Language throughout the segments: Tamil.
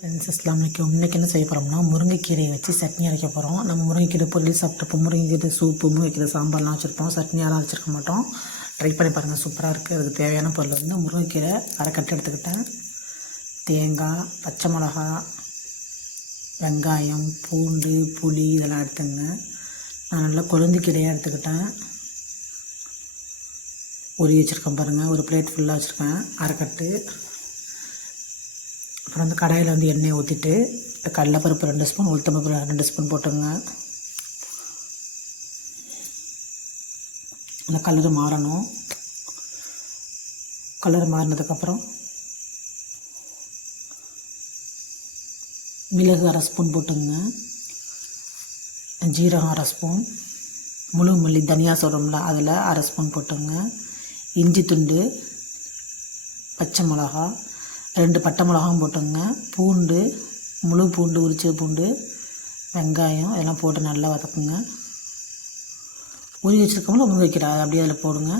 ஃப்ரெண்ட்ஸ் அஸ்ஸலாமு அலைக்கும். இன்றைக்கி என்ன செய்ய போகிறோம்னா முருங்கைக்கீரையை வச்சு சட்னி அரைக்க போகிறோம். நம்ம முருங்கைக்கீரை பொரியல் சாப்பிட்ருப்போம், முருங்கைக்கீரை சூப்பு, முருங்கைக்கீரை சாம்பார்லாம் வச்சுருப்போம், சட்னியாலாம் வச்சுருக்க மாட்டோம். ட்ரை பண்ணி பாருங்கள், சூப்பராக இருக்குது. அதுக்கு தேவையான பொருள் வந்து முருங்கைக்கீரை அரை கட்டு எடுத்துக்கிட்டேன், தேங்காய், பச்சை மிளகா, வெங்காயம், பூண்டு, புளி இதெல்லாம் எடுத்துங்க. நான் நல்லா கொழுந்து கீரையாக எடுத்துக்கிட்டேன், உரி வச்சுருக்கேன் பாருங்கள். ஒரு பிளேட் ஃபுல்லாக வச்சுருக்கேன், அரை கட்டு. அப்புறம் வந்து கடாயில் வந்து எண்ணெய் ஊற்றிட்டு கடலைப்பருப்பு 2 ஸ்பூன், உளுத்தம்பருப்பு 2 ஸ்பூன் போட்டுங்க. அந்த கலர் மாறணும். கலர் மாறினதுக்கப்புறம் மிளகு 1/2 ஸ்பூன் போட்டுங்க, ஜீரகம் 1/2 ஸ்பூன், முழு மல்லி தனியா சொல்கிறோம்ல அதில் 1/2 ஸ்பூன் போட்டுங்க, இஞ்சி துண்டு, பச்சை மிளகா, 2 பட்டை மிளகாவும் போட்டுங்க, பூண்டு, முழு பூண்டு, உரிச்ச பூண்டு, வெங்காயம் இதெல்லாம் போட்டு நல்லா வதக்குங்க. உரி வச்சுருக்கோம்ல முருங்கைக்கீரை அதை அப்படியே அதில் போடுங்க.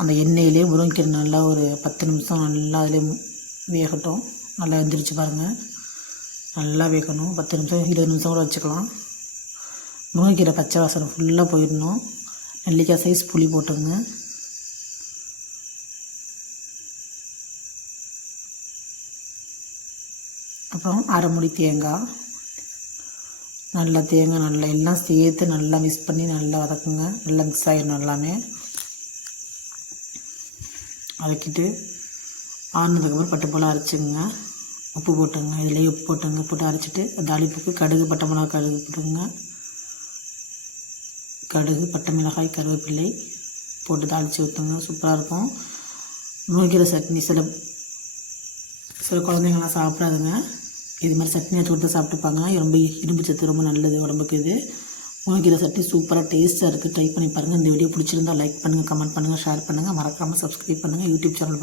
அந்த எண்ணெயிலே முருங்கைக்கீரை நல்லா ஒரு 10 நிமிஷம் நல்லா அதிலே வேகட்டும். நல்லா வெந்துருச்சு பாருங்கள், நல்லா வேகணும். 10 நிமிஷம் 20 நிமிஷம் கூட வச்சுக்கலாம். முருங்கைக்கீரை பச்சை வாசனை ஃபுல்லாக போயிடணும். நெல்லிக்காய் சைஸ் புளி போட்டுங்க. அப்புறம் அரை மூடி தேங்காய், நல்லா தேங்காய் நல்லா எல்லாம் சேர்த்து நல்லா மிக்ஸ் பண்ணி நல்லா வதக்குங்க. நல்லா மிக்ஸ் ஆகிடணும் எல்லாமே. வதக்கிட்டு ஆறுனதுக்கப்புறம் பட்டு போல் அரைச்சிங்க. உப்பு போட்டுங்க, இதுலேயே உப்பு போட்டுங்க. போட்டு அரைச்சிட்டு தாளிப்புக்கு கடுகு, பட்டை மிளகாய், கடுகு போட்டுங்க. கடுகு, பட்டை மிளகாய், கருவேப்பிலை போட்டு தாளித்து ஊற்றுங்க. சூப்பராக இருக்கும் முருங்கைக்கீரை சட்னி. சில குழந்தைங்கள்லாம் சாப்பிடாதுங்க, இது மாதிரி சட்னி வச்சு கொடுத்து சாப்பிட்டுப்பாங்க. ரொம்ப இரும்பு சத்து, ரொம்ப நல்லது உடம்புக்கு. இது முருங்கைக்கீரை சட்னி சூப்பராக டேஸ்ட்டாக இருக்குது. ட்ரை பண்ணி பாருங்கள். இந்த வீடியோ பிடிச்சிருந்தால் லைக் பண்ணுங்கள், கமெண்ட் பண்ணுங்கள், ஷேர் பண்ணுங்கள். மறக்காமல் சப்ஸ்கிரைப் பண்ணுங்கள். YouTube channel